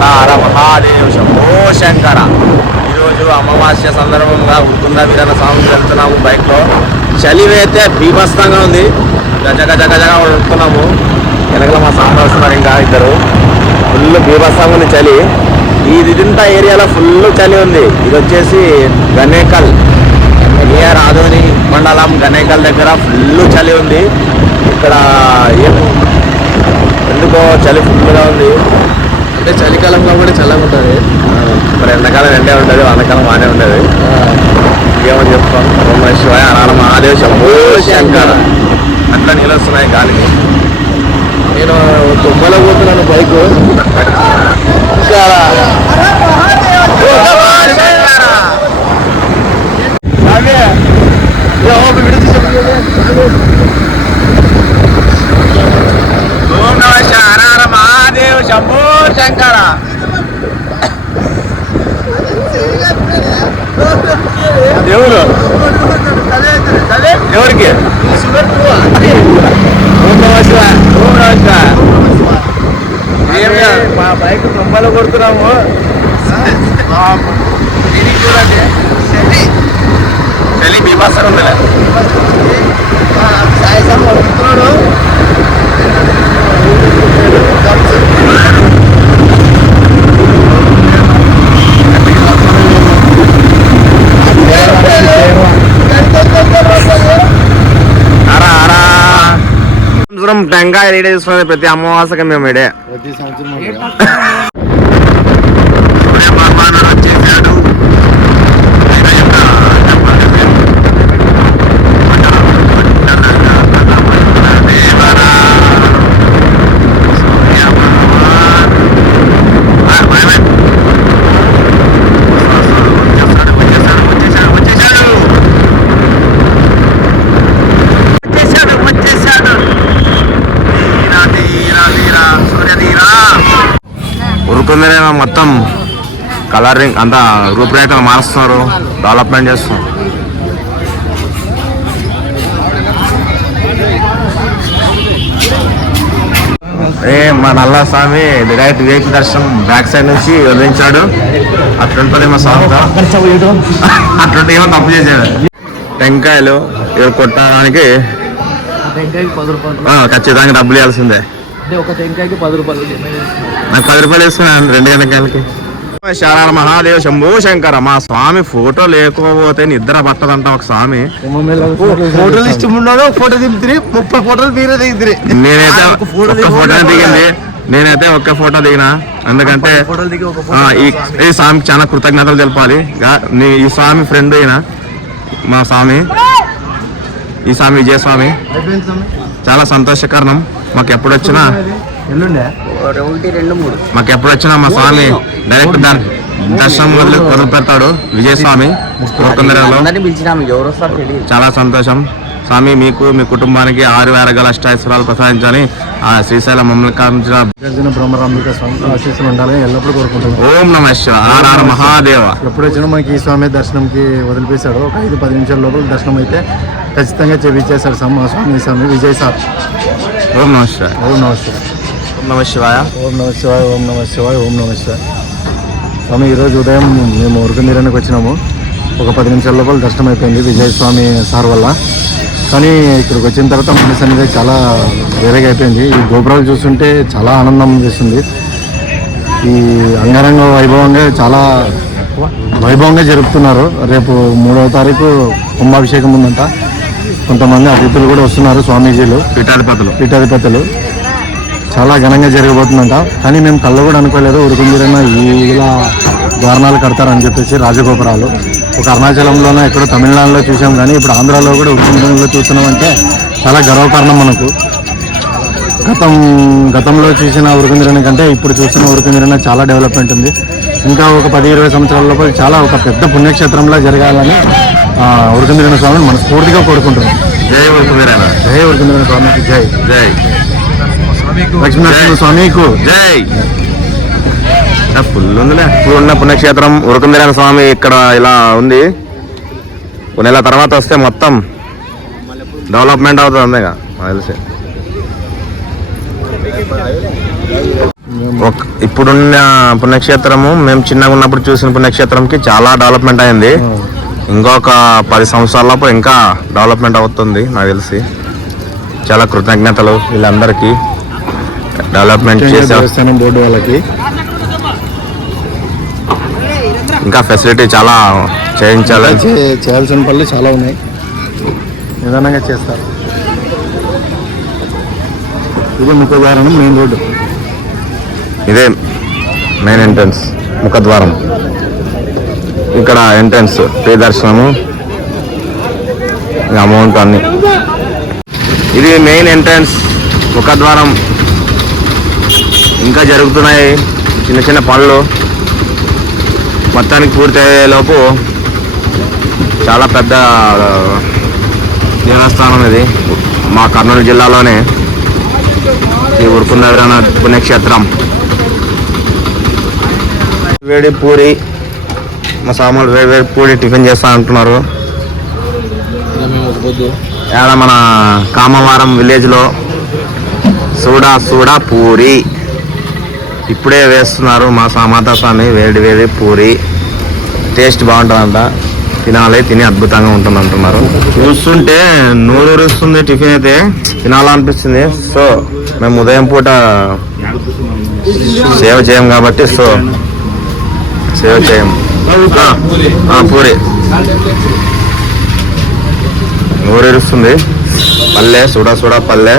హర హర మహాదేవ్ శంభో శంకర. ఈరోజు అమావాస్య సందర్భంగా ఉరుకుంద వీరన్న స్వామికి వెళ్తున్నాము బైక్లో. చలి అయితే బీభత్సంగా ఉంది. గజ గజ గజగా ఉరుకుతున్నాము. వెనకల మా సాంబార్ వస్తున్నారు, ఇంకా ఇద్దరు. ఫుల్ బీభత్సంగా ఉంది చలి. ఇదంతా ఏరియాలో ఫుల్ చలి ఉంది. ఇది వచ్చేసి గణేకల్ నియర్ ఆదోని మండలం గణేకల్ దగ్గర ఫుల్ చలి ఉంది. ఇక్కడ ఎందుకో చలి ఫుల్గా ఉంది. అంటే చలికాలంలో కూడా చల్లగా ఉంటుంది, మరి ఎండాకాలం ఎండే ఉంటుంది, వానకాలం బాగానే ఉంటుంది. ఏమో చెప్తాం. ఓం శివాయ హర మహాదేవ్ శంభో శంకర. అట్లా నీళ్ళు వస్తున్నాయి గాలికి. నేను తుమ్మలో పోతున్నాను బైక్. ఓం నమ హర హర మహాదేవ్ శంభో శంకర. దేవుడు ఎవరికి? ఓం నమ శివాయ. ఓం నమ శివాయ. మా బైక్ తుమ్మలో కొడుతున్నాము. చలి బీభత్సంగా ఉందిలే. టెంకాయ రెడీ చేసుకునేది ప్రతి అమావాస్యకి మేము ఇడే. ప్రతి సంవత్సరం ఉరుకుందనే మొత్తం కలరింగ్ అంతా రూపురేఖలు మారుస్తున్నారు, డెవలప్మెంట్ చేస్తున్నారు. మా నల్ల స్వామి డైరెక్ట్ విఐపి దర్శనం బ్యాక్ సైడ్ నుంచి వదిలించాడు. అట్లుంటుంది మా స్వామి. అట్లుంటే ఏమో తప్పు చేసాడు. టెంకాయలు కొట్టడానికి ఖచ్చితంగా డబ్బులు ఇవ్వాల్సిందే. ఒక టెంకాయకి 10 రూపాయలు. నాకు 10 రూపాయలు వేసుకున్నాను 2 గంటలకి. శరణ మహాదేవ్ శంభో శంకర. మా స్వామి ఫోటో లేకపోతే నిద్ర పట్టదంట. ఒక స్వామి ఫోటోలు ఇష్టం ఉన్నాడు. ఫోటో దిగుతుంది, 30 ఫోటోలు మీరే దిగుతుంది. నేనైతే ఒక్క ఫోటో దిగింది. నేనైతే ఒక్క ఫోటో దిగినా. ఎందుకంటే ఈ స్వామికి చాలా కృతజ్ఞతలు తెలపాలి. ఈ స్వామి ఫ్రెండ్ అయినా మా స్వామి, ఈ స్వామి విజయస్వామి. చాలా సంతోషకరణం. మాకు ఎప్పుడు వచ్చినా మా స్వామి డైరెక్ట్ దర్శనం మొదలు పెడతాడు. విజయస్వామి చాలా సంతోషం. స్వామి మీకు మీ కుటుంబానికి 6 వేరగల అష్టాైశ్వర్యాలు ప్రసాదించాలని ఆ శ్రీశైలం మమ్మల్ని బ్రహ్మరాంబిక స్వామి ఆశీస్సులు ఉండాలని ఎల్లప్పుడూ కోరుకుంటున్నాం. ఓం నమ శివాయ మహాదేవ. ఎప్పుడు వచ్చినా మనకి ఈ స్వామి దర్శనంకి వదిలిపేశాడు. ఒక 5-10 నిమిషాల లోపల దర్శనం అయితే ఖచ్చితంగా చేపించేశాడు స్వామి విజయ్ సార్. ఓం నమ శివాయ. ఓం నమ శివాయ. ఓం నమ శివాయ. ఓం నమ శివాయ. ఓం నమ శివాయ. ఓం నమ శివాయ. స్వామి ఈరోజు ఉదయం మేము ఉరుకుందీరానికి వచ్చినాము. ఒక 10 నిమిషాల లోపల దర్శనం అయిపోయింది విజయ్ స్వామి సార్ వల్ల. కానీ ఇక్కడికి వచ్చిన తర్వాత మనసు అనేది చాలా వేరేగా అయిపోయింది. ఈ గోపురాలు చూస్తుంటే చాలా ఆనందం చేస్తుంది. ఈ అంగరంగ వైభవంగా చాలా వైభవంగా జరుపుతున్నారు. రేపు 3వ తారీఖు కుంభాభిషేకం ఉందంట. కొంతమంది అతిథులు కూడా వస్తున్నారు, స్వామీజీలు, పీఠాధిపతులు. చాలా ఘనంగా జరగబోతుందంట. కానీ మేము కళ్ళు కూడా అనుకోలేదు ఉరుకుందీరన్న ఇలా ద్వారణాలు కడతారని చెప్పేసి రాజగోపురాలు. ఒక అరుణాచలంలోనో ఎక్కడో తమిళనాడులో చూసాం, కానీ ఇప్పుడు ఆంధ్రాలో కూడా ఉరుకుందీరంలో చూస్తున్నామంటే చాలా గర్వకారణం మనకు. గతంలో చూసిన ఉరుకుందీరన్న కంటే ఇప్పుడు చూస్తున్న ఉరుకుందీరన్న చాలా డెవలప్మెంట్ ఉంది. ఇంకా ఒక 10-20 సంవత్సరాల లోపల చాలా ఒక పెద్ద పుణ్యక్షేత్రంలో జరగాలని ఉరుకుందీరన్న స్వామిని మనస్ఫూర్తిగా కోరుకుంటున్నాం. జై ఉరుకుందీరన్న. జై ఉరుకుందీరన్న స్వామికి జై. జై లక్ష్మీనరసింహ స్వామికు జై. ఫుల్ ఉందిలే. ఇప్పుడు ఉన్న పుణ్యక్షేత్రం ఉరుకుందీరన్న స్వామి ఇక్కడ ఇలా ఉంది. కొన్ని నెలల తర్వాత వస్తే మొత్తం డెవలప్మెంట్ అవుతుంది. అంతేగా తెలిసి ఇప్పుడున్న పుణ్యక్షేత్రము మేము చిన్నగా ఉన్నప్పుడు చూసిన పుణ్యక్షేత్రంకి చాలా డెవలప్మెంట్ అయింది. ఇంకొక 10 సంవత్సరాలలోపు ఇంకా డెవలప్మెంట్ అవుతుంది నాకు తెలిసి. చాలా కృతజ్ఞతలు వీళ్ళందరికీ డెవలప్మెంట్ చేసే బోర్డు వాళ్ళకి. ఇంకా ఫెసిలిటీ చాలా చేయించాలి. చేయాల్సిన పనులు చాలా ఉన్నాయి, నిదానంగా చేస్తారు. ఇది ముఖద్వారం, మెయిన్ రోడ్డు. ఇదే మెయిన్ ఎంట్రన్స్, ముఖద్వారం. ఇక్కడ ఎంట్రన్స్ ఫ్రీ దర్శనము, అమౌంట్ అన్ని. ఇది మెయిన్ ఎంట్రన్స్, ముఖద్వారం. ఇంకా జరుగుతున్నాయి చిన్న చిన్న పనులు. మొత్తానికి పూర్తయ్యేలోపు చాలా పెద్ద దేవస్థానం ఇది. మా కర్నూలు జిల్లాలోనే ఈ ఉరుకుంద వీరన్న పుణ్యక్షేత్రం. వేడి పూరి, మా సామాన్లు వేడి వేడి పూరి టిఫిన్ చేస్తా అంటున్నారు. ఇక్కడ మన కామవారం విలేజ్లో సూడా పూరి ఇప్పుడే వేస్తున్నారు మా మాతా స్వామి. వేడి వేడి పూరి టేస్ట్ బాగుంటుందంట, తినాలి, తిని అద్భుతంగా ఉంటుంది అంటున్నారు. చూస్తుంటే నూరూరిస్తుంది. టిఫిన్ అయితే తినాలనిపిస్తుంది. సో మేము ఉదయం పూట సేవ చేయం కాబట్టి సేవ చేయం. పూరి నూరూరిస్తుంది. పల్లె సూడా పల్లె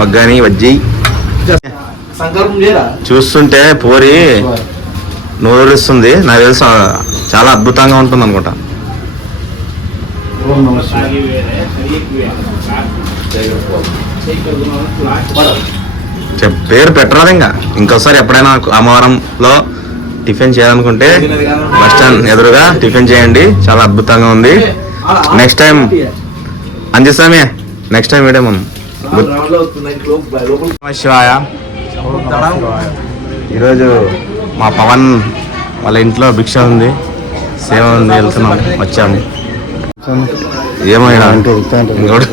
వగ్గాని వజ్జి. చూస్తుంటే పూరి నూరుస్తుంది. నాకు తెలుసు చాలా అద్భుతంగా ఉంటుంది అనుకుంటా. పేరు పెట్టరాదు. ఇంకోసారి ఎప్పుడైనా అమ్మవారంలో టిఫిన్ చేయాలనుకుంటే బస్ స్టాండ్ ఎదురుగా టిఫిన్ చేయండి, చాలా అద్భుతంగా ఉంది. నెక్స్ట్ టైం అందిస్తామే, నెక్స్ట్ టైం వీడియో మనం. శివాయ. ఈరోజు మా పవన్ వాళ్ళ ఇంట్లో భిక్ష ఉంది, సేవ ఉంది, వెళ్తున్నాం, వచ్చాము. ఏమైనా ఇంకోటి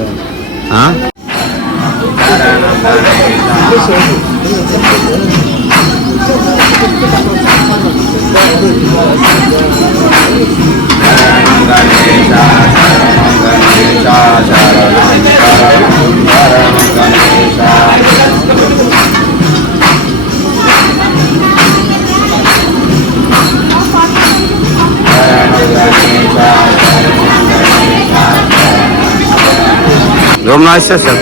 ఓం నమః శివాయ.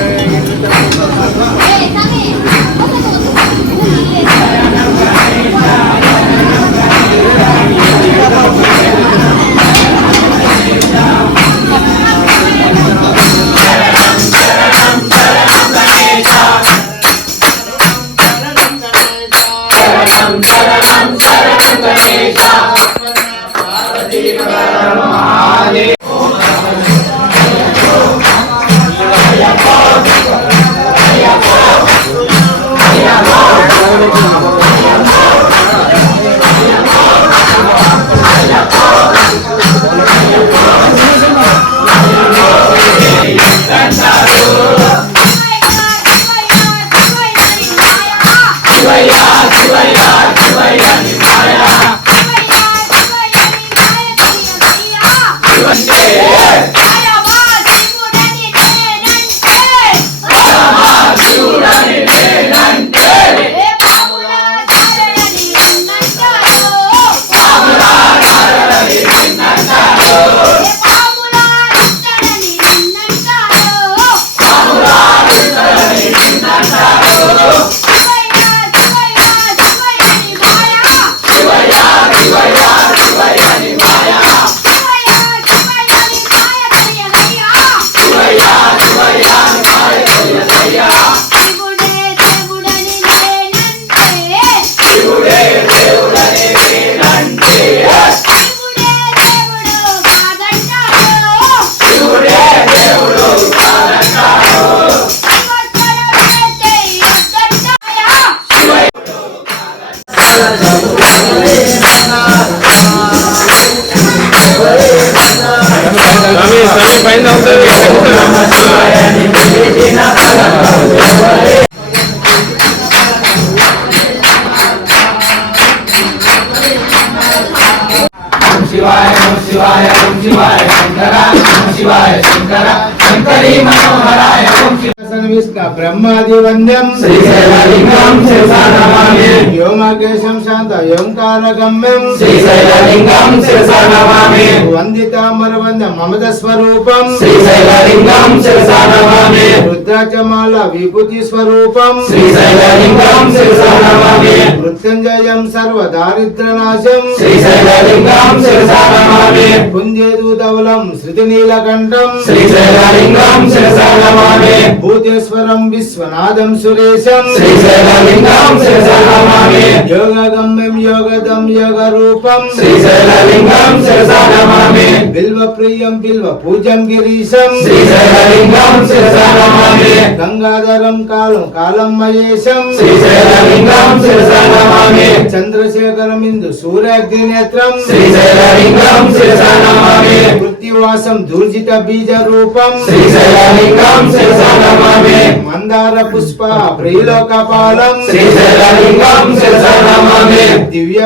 శివాయ ఓం శివాయ శంకర నమః శివాయ శంకర శంకరీ మనోహరాయ ఓం విష్ణు బ్రహ్మాది వంద్యం శ్రీశైలలింగం శిరసా నమామి వ్యోమకేశం శాంత ఓంకార గమ్యం శ్రీశైలలింగం శిరసా నమామి వందితామరవంద మమత స్వరూపం శ్రీశైలలింగం శిరసా నమామి రుద్రాచమాల విభూతి స్వరూపం శ్రీశైలలింగం శిరసా నమామి మృత్యుంజయం సర్వ దారిద్ర్యనాశం శ్రీశైలలింగం శిరసా నమామి కుంజేదూదవలం శృతి నీలకంఠం శ్రీశైలలింగం శిరసా నమామి భూతేశ్వరం విశ్వనాథం సురేశం శ్రీశైలలింగం శిరసా నమామి యోగగమ్యం యోగదం యోగ రూపం శ్రీశైలలింగం శిరసా నమామి బిల్వ ప్రియం బిల్వ పూజం గిరీశం శ్రీశైలలింగం శిరసా నమామి గంగాధరం కాలం కాలం మహేశం శ్రీశైలలింగం శిరసా నమామి చంద్రశేఖరం ఇందు సూర్యాగ్ని నేత్రం శ్రీశైలలింగం శిరసా నమామి కృత్తివాసం దూర్జిత బీజ రూపం శ్రీశైలలింగం శిరసా నమామి మందార పుష్ప ప్రిలోకపాలం శ్రీశైలలింగం శిరసా నమామి దివ్య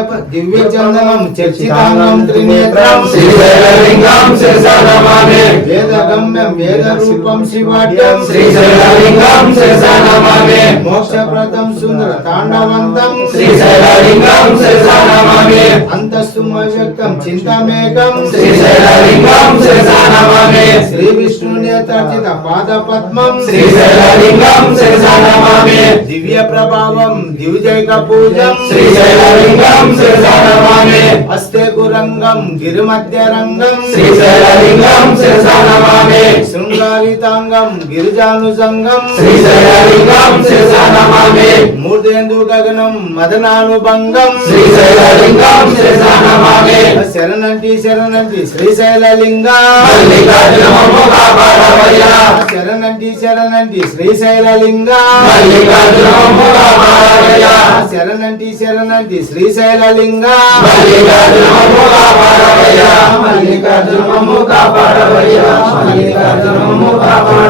చందనం చర్చితాంగం త్రినేత్రం శ్రీశైలలింగం శిరసా నమామి వేదగమ్యం వేద రూపం శివాడ్యం శ్రీశైలలింగం శిరసా నమామి మోక్షప్రదం సుందర తాండవంతం శ్రీశైలలింగం శిరసా నమామి అంతస్తుమవ్యక్తం చింతమేకం శ్రీశైలలింగం శిరసా నమామి శ్రీ విష్ణు నేత్రార్చిత పాద పద్మం శ్రీశైలలింగం శిరసా నమామి దివ్య ప్రభావం దివ్యైక పూజం శ్రీశైలలింగం శిరసా నమామి హస్తే గురంగం గిరిమధ్య రంగం శ్రీశైలలింగం శిరసా నమామి శృంగారితాంగం గిరిజానుసంగం శ్రీశైలలింగం శిరసా నమామి మూర్ధేందు గగనం మదనానుభంగం శ్రీశైలలింగం శిరసా నమామి శరణంటి శరణంటి శ్రీశైలలింగ మల్లికార్జునమో కాపాడవయ్యా శరణంటి శరణంటి శ్రీశైలలింగ మల్లికార్జునమో కాపాడవయ్యా శరణంటి శరణంటి శ్రీశైలలింగ మల్లికార్జునమో కాపాడవయ్యా మల్లికార్జునమో కాపాడవయ్యా మల్లికార్జునమో కాపాడ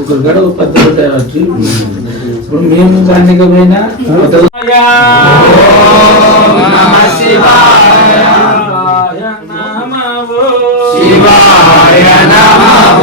ఒక గడవ పద్ధతి వచ్చి ఇప్పుడు మేము కానీ పోయినా శివాయ నమః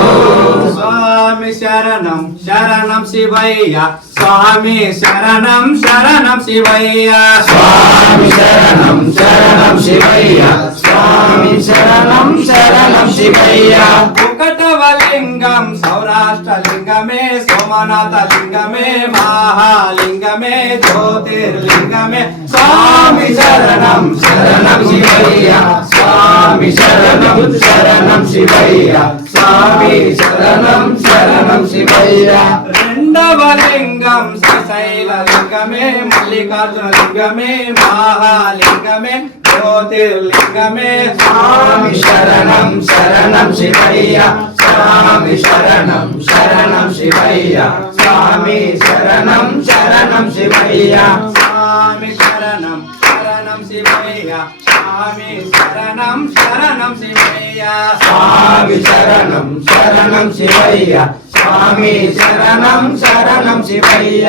స్వామి శరణం శరణం శివయ్య స్వామి శరణం శరణం శివయ్య స్వామి శరణం శరణం శివయ్య స్వామి శరణం శరణం శివయ్య ఒకటవ లింగం సౌరాష్ట్ర లింగమే సోమనాథ లింగమే మహాలింగమే జ్యోతిర్లింగమే స్వామి శరణం శరణం శివయ్య స్వామి శరణం శరణం శివయ్య స్వామి శరణం శరణం శివయ్య రెండవ లింగం శ్రీశైల లింగమే మల్లికార్జున లింగమే మహాలింగమే జ్యోతిర్లింగమే స్వామి శరణం శరణం శివయ్య స్వామి శరణం శరణం శివయ్య స్వామి శరణం శరణం శివయ్య స్వామి శరణం శరణం శివయ్య స్వామి శరణం శరణం శివయ్య స్వామి శరణం శరణం శివయ్య స్వామి శరణం శరణం శివయ్య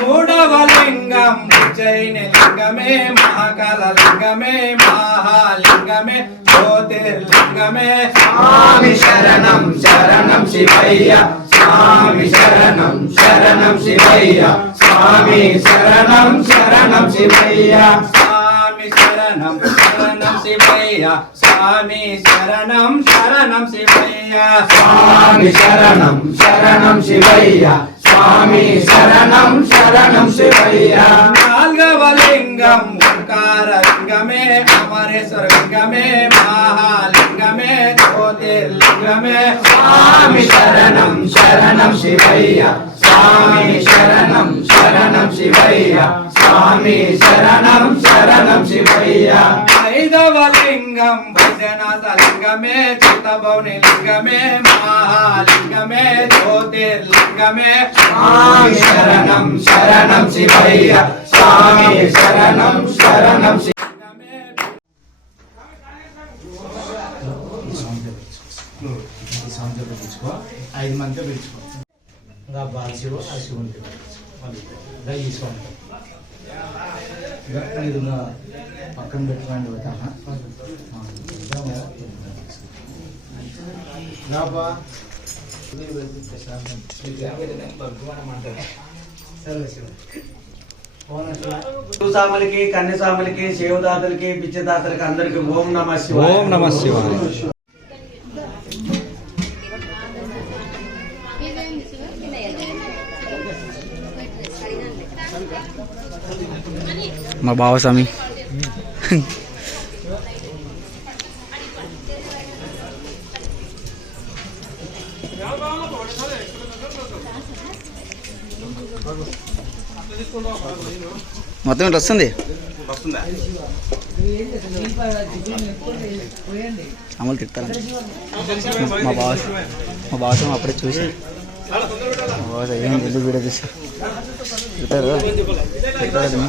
మూడవ లింగం ఉజ్జయిని లింగమే మహాకాల లింగమే మహాలింగమే జ్యోతిర్లింగమే స్వామి శరణం శరణం శివయ్య స్వామి శరణం శరణం శివయ్య స్వామి శరణం శరణం శివయ్య స్వామి శరణం శరణం శివయ్య స్వామి శరణం శరణం శివయ్య స్వామి శరణం శరణం శివయ్య స్వామి శరణం శరణం శివయ్య నాల్గవ లింగం ఓంకార లింగమే అమరేశ్వర లింగమే మహాలింగమే జ్యోతిర్లింగమే స్వామి శరణం శరణం శివయ్య స్వామి శరణం శరణం శివయ్య స్వామి శరణం శరణం శివయ్య ఐదవ లింగం వైద్యనాథ లింగమే చిత్తభౌని లింగమే మహాలింగమే జ్యోతిర్లింగమే స్వామి శరణం శరణం శివయ్య స్వామి శరణం శరణం ఇంకా బాల్సివో ఆ శివునికి మళ్ళీ దయ తీసుకోండి ఇది ఇంకా పక్కన పెట్టుకోండి పోతామా సాములకి కన్యసాములకి శివదాతలకి పిచ్చదాతలకి అందరికి ఓం నమః శివాయ. ఓం నమః శివాయ. మా బావస్వామి మొత్తం ఇట్లా వస్తుంది అమలు తిడతారు మా బావస్వామి అప్పుడే చూసి ఏం ఎందుకు వీడియో తీసి తిడతారు తిడతారు